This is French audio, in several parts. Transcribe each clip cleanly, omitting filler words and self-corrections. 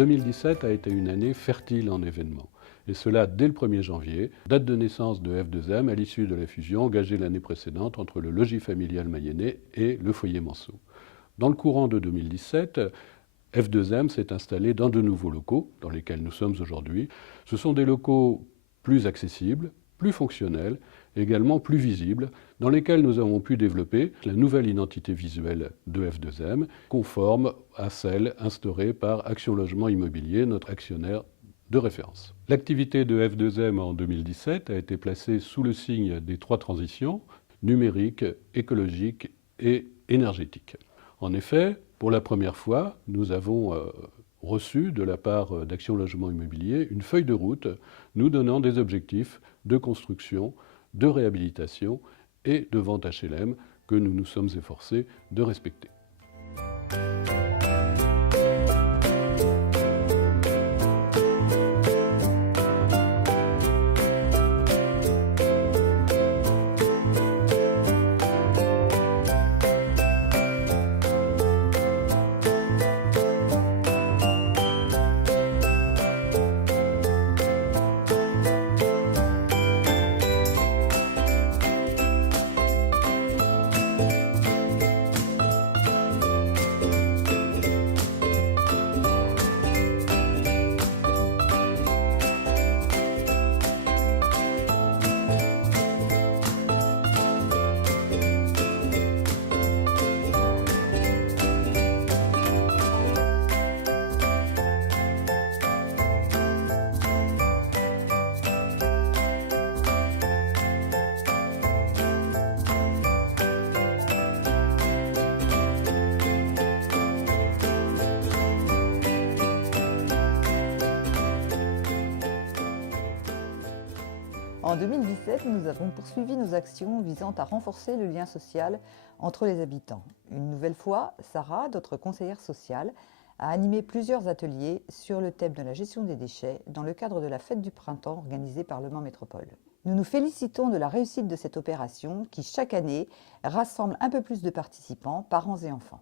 2017 a été une année fertile en événements. Et cela dès le 1er janvier, date de naissance de F2M à l'issue de la fusion engagée l'année précédente entre le logis familial mayennais et le foyer Manceau. Dans le courant de 2017, F2M s'est installé dans de nouveaux locaux dans lesquels nous sommes aujourd'hui. Ce sont des locaux plus accessibles, plus fonctionnels, également plus visibles, dans lesquels nous avons pu développer la nouvelle identité visuelle de F2M, conforme à celle instaurée par Action Logement Immobilier, notre actionnaire de référence. L'activité de F2M en 2017 a été placée sous le signe des 3 transitions, numérique, écologique et énergétique. En effet, pour la première fois, nous avons reçu de la part d'Action Logement Immobilier une feuille de route nous donnant des objectifs de construction, de réhabilitation et de vente HLM que nous nous sommes efforcés de respecter. En 2017, nous avons poursuivi nos actions visant à renforcer le lien social entre les habitants. Une nouvelle fois, Sarah, notre conseillère sociale, a animé plusieurs ateliers sur le thème de la gestion des déchets dans le cadre de la fête du printemps organisée par Le Mans Métropole. Nous nous félicitons de la réussite de cette opération qui, chaque année, rassemble un peu plus de participants, parents et enfants.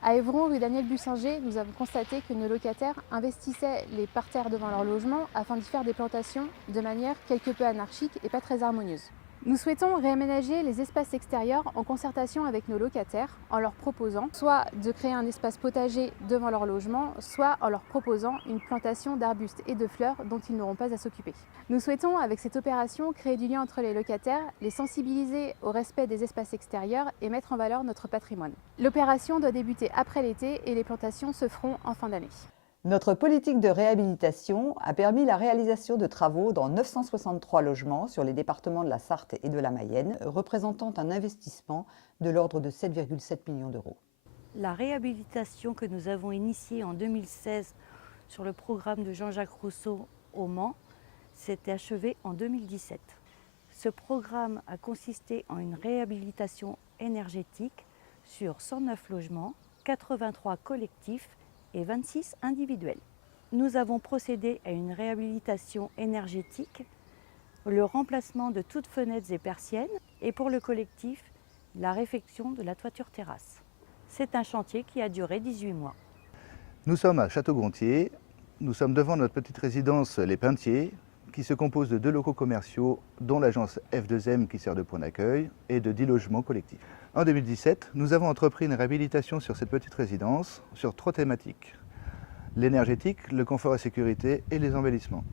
À Évron, rue Daniel Bussinger, nous avons constaté que nos locataires investissaient les parterres devant leur logement afin d'y faire des plantations de manière quelque peu anarchique et pas très harmonieuse. Nous souhaitons réaménager les espaces extérieurs en concertation avec nos locataires en leur proposant soit de créer un espace potager devant leur logement, soit en leur proposant une plantation d'arbustes et de fleurs dont ils n'auront pas à s'occuper. Nous souhaitons avec cette opération créer du lien entre les locataires, les sensibiliser au respect des espaces extérieurs et mettre en valeur notre patrimoine. L'opération doit débuter après l'été et les plantations se feront en fin d'année. Notre politique de réhabilitation a permis la réalisation de travaux dans 963 logements sur les départements de la Sarthe et de la Mayenne, représentant un investissement de l'ordre de 7,7 millions d'euros. La réhabilitation que nous avons initiée en 2016 sur le programme de Jean-Jacques Rousseau au Mans s'est achevée en 2017. Ce programme a consisté en une réhabilitation énergétique sur 109 logements, 83 collectifs et 26 individuels. Nous avons procédé à une réhabilitation énergétique, le remplacement de toutes fenêtres et persiennes et pour le collectif, la réfection de la toiture terrasse. C'est un chantier qui a duré 18 mois. Nous sommes à Château-Gontier, nous sommes devant notre petite résidence Les Peintiers qui se compose de 2 locaux commerciaux dont l'agence F2M qui sert de point d'accueil et de 10 logements collectifs. En 2017, nous avons entrepris une réhabilitation sur cette petite résidence sur 3 thématiques. L'énergétique, le confort et sécurité et les embellissements.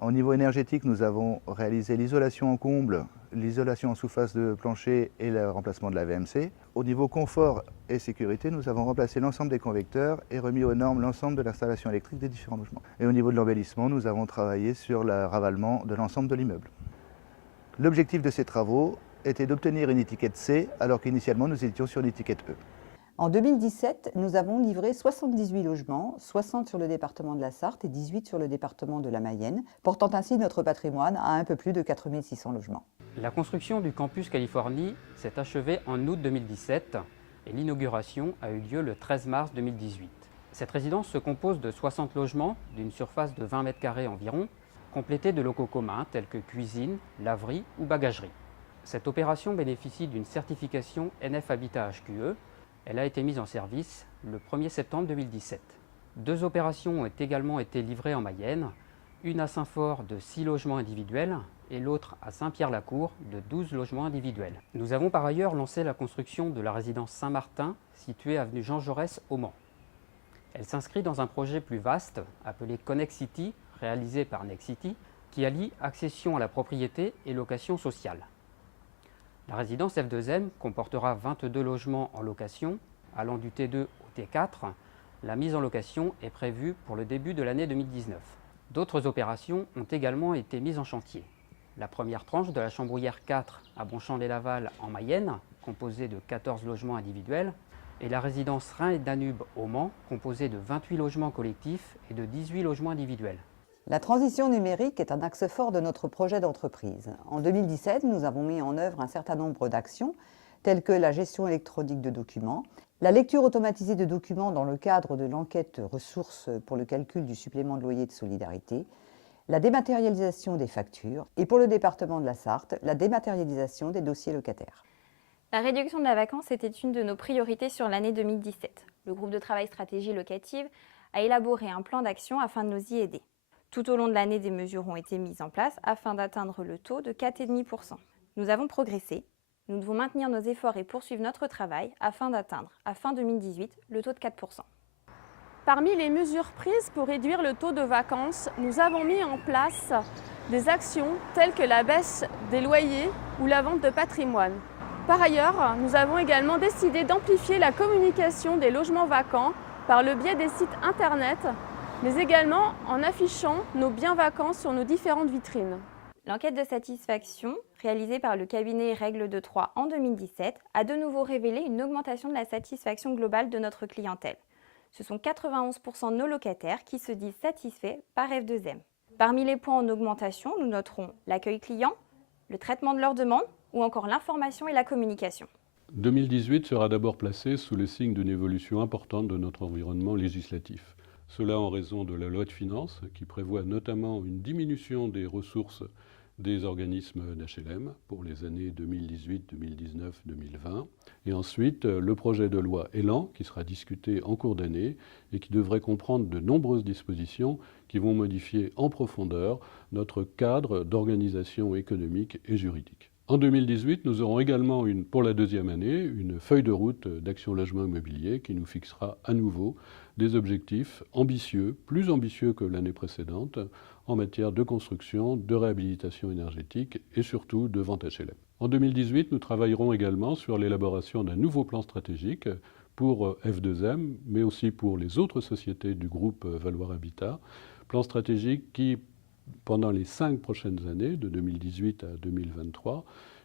Au niveau énergétique, nous avons réalisé l'isolation en comble, l'isolation en sous-face de plancher et le remplacement de la VMC. Au niveau confort et sécurité, nous avons remplacé l'ensemble des convecteurs et remis aux normes l'ensemble de l'installation électrique des différents logements. Et au niveau de l'embellissement, nous avons travaillé sur le ravalement de l'ensemble de l'immeuble. L'objectif de ces travaux était d'obtenir une étiquette C, alors qu'initialement nous étions sur l'étiquette E. En 2017, nous avons livré 78 logements, 60 sur le département de la Sarthe et 18 sur le département de la Mayenne, portant ainsi notre patrimoine à un peu plus de 4600 logements. La construction du campus Californie s'est achevée en août 2017 et l'inauguration a eu lieu le 13 mars 2018. Cette résidence se compose de 60 logements d'une surface de 20 mètres carrés environ, complétés de locaux communs tels que cuisine, laverie ou bagagerie. Cette opération bénéficie d'une certification NF Habitat HQE. Elle a été mise en service le 1er septembre 2017. 2 opérations ont également été livrées en Mayenne, une à Saint-Fort de 6 logements individuels et l'autre à Saint-Pierre-la-Cour de 12 logements individuels. Nous avons par ailleurs lancé la construction de la résidence Saint-Martin, située avenue Jean Jaurès au Mans. Elle s'inscrit dans un projet plus vaste, appelé Connect City, réalisé par Nexity, qui allie accession à la propriété et location sociale. La résidence F2M comportera 22 logements en location, allant du T2 au T4. La mise en location est prévue pour le début de l'année 2019. D'autres opérations ont également été mises en chantier. La première tranche de la Chambrouillère 4 à Bonchamp-lès-Laval en Mayenne, composée de 14 logements individuels, et la résidence Rhin et Danube au Mans, composée de 28 logements collectifs et de 18 logements individuels. La transition numérique est un axe fort de notre projet d'entreprise. En 2017, nous avons mis en œuvre un certain nombre d'actions, telles que la gestion électronique de documents, la lecture automatisée de documents dans le cadre de l'enquête ressources pour le calcul du supplément de loyer de solidarité, la dématérialisation des factures et pour le département de la Sarthe, la dématérialisation des dossiers locataires. La réduction de la vacance était une de nos priorités sur l'année 2017. Le groupe de travail stratégie locative a élaboré un plan d'action afin de nous y aider. Tout au long de l'année, des mesures ont été mises en place afin d'atteindre le taux de 4,5%. Nous avons progressé. Nous devons maintenir nos efforts et poursuivre notre travail afin d'atteindre, à fin 2018, le taux de 4%. Parmi les mesures prises pour réduire le taux de vacance, nous avons mis en place des actions telles que la baisse des loyers ou la vente de patrimoine. Par ailleurs, nous avons également décidé d'amplifier la communication des logements vacants par le biais des sites internet, mais également en affichant nos biens vacants sur nos différentes vitrines. L'enquête de satisfaction, réalisée par le cabinet Règle de 3 en 2017, a de nouveau révélé une augmentation de la satisfaction globale de notre clientèle. Ce sont 91% de nos locataires qui se disent satisfaits par F2M. Parmi les points en augmentation, nous noterons l'accueil client, le traitement de leurs demandes ou encore l'information et la communication. 2018 sera d'abord placé sous le signe d'une évolution importante de notre environnement législatif. Cela en raison de la loi de finances qui prévoit notamment une diminution des ressources des organismes d'HLM pour les années 2018, 2019, 2020. Et ensuite, le projet de loi Élan qui sera discuté en cours d'année et qui devrait comprendre de nombreuses dispositions qui vont modifier en profondeur notre cadre d'organisation économique et juridique. En 2018, nous aurons également, pour la deuxième année, une feuille de route d'Action Logement Immobilier qui nous fixera à nouveau des objectifs ambitieux, plus ambitieux que l'année précédente, en matière de construction, de réhabilitation énergétique et surtout de vente HLM. En 2018, nous travaillerons également sur l'élaboration d'un nouveau plan stratégique pour F2M, mais aussi pour les autres sociétés du groupe Valoir Habitat. Plan stratégique qui, pendant les 5 prochaines années, de 2018 à 2023,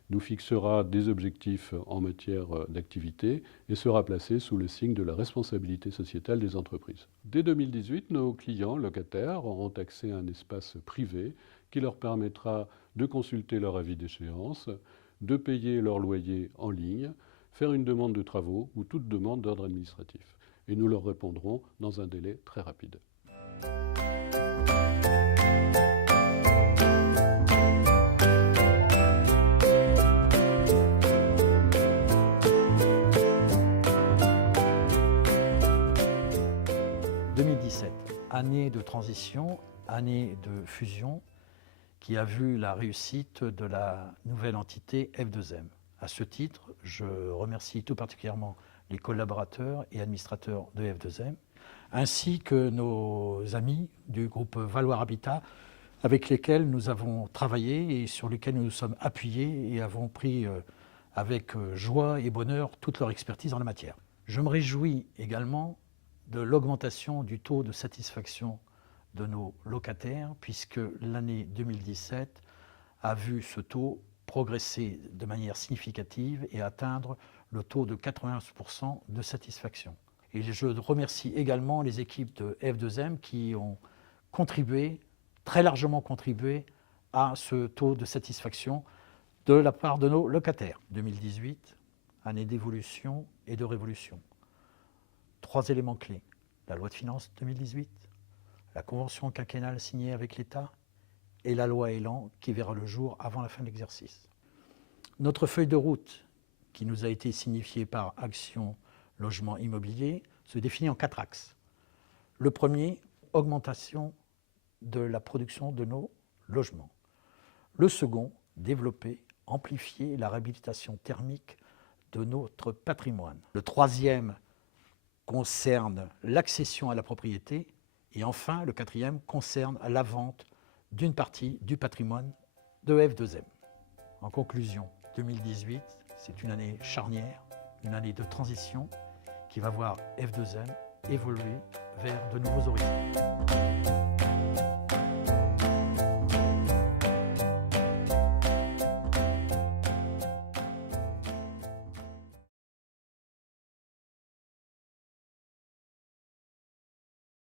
nous fixera des objectifs en matière d'activité et sera placé sous le signe de la responsabilité sociétale des entreprises. Dès 2018, nos clients locataires auront accès à un espace privé qui leur permettra de consulter leur avis d'échéance, de payer leur loyer en ligne, faire une demande de travaux ou toute demande d'ordre administratif. Et nous leur répondrons dans un délai très rapide. Année de transition, année de fusion, qui a vu la réussite de la nouvelle entité F2M. À ce titre, je remercie tout particulièrement les collaborateurs et administrateurs de F2M, ainsi que nos amis du groupe Valoir Habitat, avec lesquels nous avons travaillé et sur lesquels nous nous sommes appuyés et avons pris avec joie et bonheur toute leur expertise en la matière. Je me réjouis également de l'augmentation du taux de satisfaction de nos locataires, puisque l'année 2017 a vu ce taux progresser de manière significative et atteindre le taux de 91% de satisfaction. Et je remercie également les équipes de F2M qui ont contribué, très largement contribué à ce taux de satisfaction de la part de nos locataires. 2018, année d'évolution et de révolution. 3 éléments clés, la loi de finances 2018, la convention quinquennale signée avec l'État et la loi Élan qui verra le jour avant la fin de l'exercice. Notre feuille de route qui nous a été signifiée par Action Logement Immobilier se définit en 4 axes. Le premier, augmentation de la production de nos logements. Le second, développer, amplifier la réhabilitation thermique de notre patrimoine. Le troisième concerne l'accession à la propriété. Et enfin, le quatrième concerne la vente d'une partie du patrimoine de F2M. En conclusion, 2018, c'est une année charnière, une année de transition qui va voir F2M évoluer vers de nouveaux horizons.